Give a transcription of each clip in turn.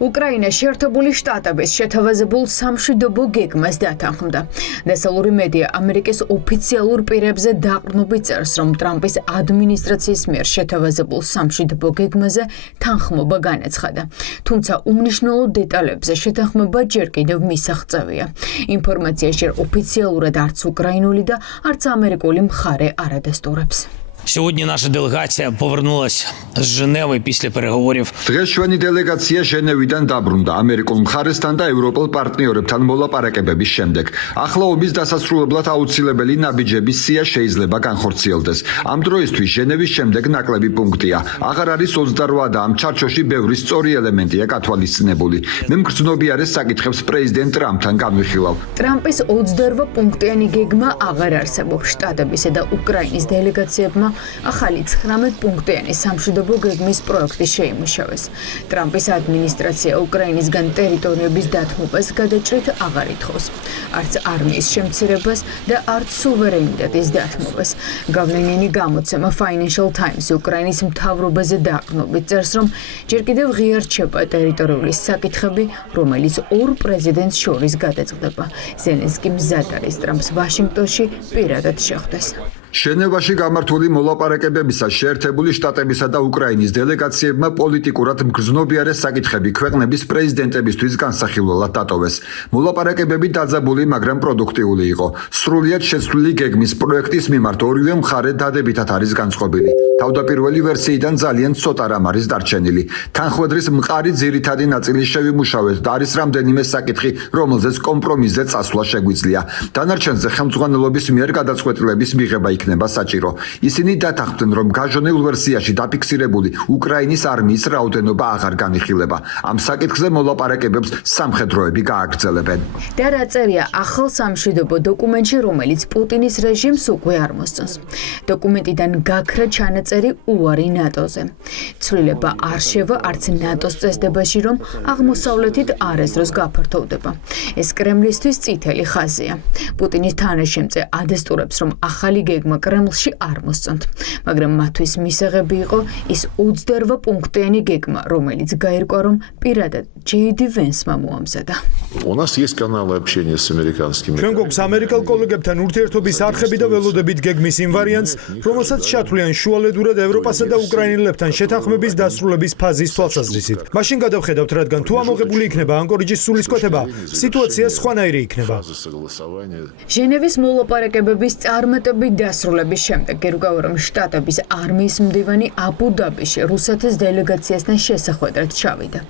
უკრაინა შეერთებული შტატების შეთავაზებულ სამშვიდობო გეგმას დათანხმდა. დასავლური მედია ამერიკის ოფიციალურ პირებზე დაყრდნობით წერს, რომ ტრამპის ადმინისტრაციის მიერ შეთავაზებულ სამშვიდობო გეგმაზე თანხმობა განაცხადა. თუმცა უმნიშვნელო დეტალებზე შეთანხმება ჯერ კიდევ მისაღწევია. ინფორმაცია ჯერ ოფიციალურად არც უკრაინული და არც ამერიკული მხარე არ ადასტურებს. Сьогодні наша делегація повернулася з Женеви після переговорів. დღეს ჩვენი დელეგაცია ჟენევიდან დაბრუნდა ამერიკულ მხარესთან და ევროპულ პარტნიორებთან მოლაპარაკებების შემდეგ. ახლა ომის დასასრულებლად აუცილებელი ნაბიჯების სია შეიძლება განხორციელდეს. ამ დროისთვის ჟენევის შემდეგ ნაკლები პუნქტია. აღარ არის 28 და ამ ჩარჩოში ბევრი სწორი ელემენტია გათვალისწინებული. მე მგრძნობიარე საკითხებს პრეზიდენტ ტრამპთან განვიხილავ. ტრამპის 28 პუნქტიანი გეგმა აღარ არსებობს. შტატებისა და უკრაინის დელეგაციებმა ახალი 19 პუნქტიანი სამშვიდობო გეგმის პროექტი შეიმუშავეს. ტრამპის ადმინისტრაცია უკრაინისგან ტერიტორიების დათმობას გადაჭრით აღარ ითხოვს. არც არმიის შემცირებას და არც სუვერენიტეტის დათმობას. გავლენიანი გამოცემა Financial Times უკრაინის მთავრობაზე დაყრდნობით წერს, რომ ჯერ კიდევ ღია რჩება ტერიტორიული საკითხები, რომელიც ორ პრეზიდენტს შორის გადაწყდება. ზელენსკი მზად არის ტრამპს ვაშინგტონში პირადად შეხვდეს. ჟენევაში გამართული მოლაპარაკებებისას შეერთებული შტატებისა და უკრაინის დელეგაციებმა პოლიტიკურად მგრძნობიარე საკითხები ქვეყნების პრეზიდენტებისთვის განსახილველად დატოვეს. მოლაპარაკებები დაძაბული, მაგრამ პროდუქტიული იყო. სრულიად შეცვლილი გეგმის პროექტის მიმართ ორივე მხარე დადებითად არის განწყობილი. თავდაპირველი ვერსიიდან ძალიან ცოტა რამ არის დარჩენილი. თანხმედრის მყარი ძირითადი ნაწილი შევიმუშავეთ და არის რამდენიმე საკითხი, რომელზეც კომპრომისზე წასვლა შეგვიძლია. დანარჩენზე ხელმძღვანელობის მიერ გადაწყვეტილების მიღება იქნება საჭირო. ისინი დათანხმდნენ, რომ გაჟონილ ვერსიაში დაფიქსირებული უკრაინის არმიის რაოდენობა აღარ განიხილება. ამ საკითხზე მოლაპარაკებებს სამხედროები გააგრძელებენ. და რა წერია ახალ სამშვიდობო დოკუმენტში, რომელიც პუტინის რეჟიმს უკვე არ მოსწონს. დოკუმენტიდან გაქრა ჩანაწერი უარი ნატოზე. ცვლილება არ შევა არც ნატოს წესდებაში, რომ აღმოსავლეთით არასდროს გაფართოვდება. ეს კრემლისთვის წითელი ხაზია. პუტინის თანაშემწე ადასტურებს, რომ ახალი გეგმა კრემლში არ მოსწონთ, მაგრამ მათთვის მისაღები იყო ის 28 პუნქტიანი გეგმა, რომელიც გაირკვა, რომ პირადად ჯეიდი ვენსმა მოამზადა. У нас есть каналы общения с американскими. ჩვენ გვაქვს ამერიკელ კოლეგებთან ურთიერთობის არხები და ველოდებით გეგმის იმ ვარიანტს, რომელსაც ჩათვლიან შუალედურად ევროპასა და უკრაინელებთან შეთანხმების დასრულების ფაზის თვალსაზრისით. მაშინ გადავხედავთ, რადგან თუ ამოღებული იქნება ანკორიჯის სულისკვეთება, სიტუაცია სხვანაირი იქნება. ჟენევის მოლაპარაკებების წარმატებით დასრულების შემდეგ გირგავა, რომ შტატების არმიის მდივანი აბუ-დაბიში რუსეთის დელეგაციასთან შესახვედრად ჩავიდა.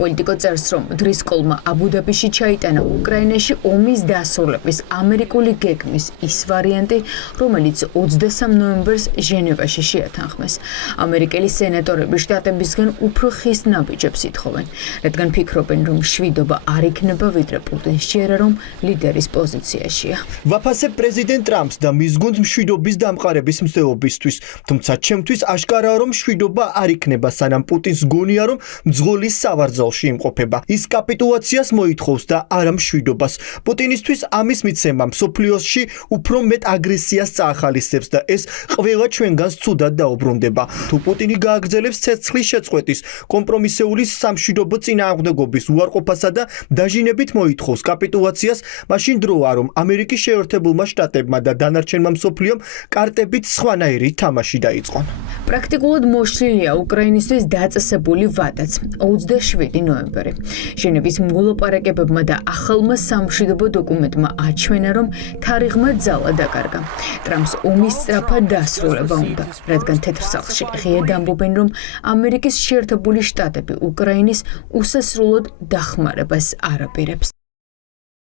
პოლიტიკო წერს, რომ დრისკოლმა აბუ-დაბიში ჩაიტანა უკრაინაში ომის დასრულების ამერიკული გეგმის ის ვარიანტი, რომელიც 23 ნოემბერს ჟენევაში შეათანხმეს. ამერიკელი სენატორები შტატებისგან უფრო ხის ნაბიჯებს ითხოვენ, რადგან ფიქრობენ, რომ შვიდობა არ იქნება, ვიდრე პუტინს სჯერა, რომ ლიდერის პოზიციაშია. ვაფასებ პრეზიდენტ ტრამპს და მის გუნდს მშვიდობის დამყარების მცდელობისთვის, თუმცა ჩემთვის აშკარაა, რომ მშვიდობა არ იქნება, სანამ პუტინს გონია, რომ მძღოლის სავარძელში იმყოფება. ის კაპიტულაციას მოითხოვს და არა მშვიდობას. პუტინისთვის ამის მიცემა მსოფლიოში უფრო მეტ აგრესიას წაახალისებს და ეს ყველა ჩვენგანს ცუდად დაუბრუნდება. თუ პუტინი გააგრძელებს ცეცხლის შეწყვეტის, კომპრომისეული სამშვიდობო წინააღმდეგობის უარყოფასა და დაჟინებით მოითხოვს კაპიტულაციას, მაშინ დროა, რომ ამერიკის შეერთებულმა შტატებმა და დანარჩენმა მსოფლიომ კარტებით სხვანაირი თამაში დაიწყონ. პრაქტიკულად მოშლილია უკრაინისთვის დაწესებული ვადაც 27 ნოემბერი. ჟენევის მოლაპარაკებებმა და ახალმა სამშვიდობო დოკუმენტმა აჩვენა, რომ თარიღმა ძალა დაკარგა. ტრამპს ომის სწრაფად დასრულება უნდა, რადგან თეთრ სახლში ღიად ამბობენ, რომ ამერიკის შეერთებული შტატები უკრაინის უსასრულოდ დახმარებას არ აპირებს.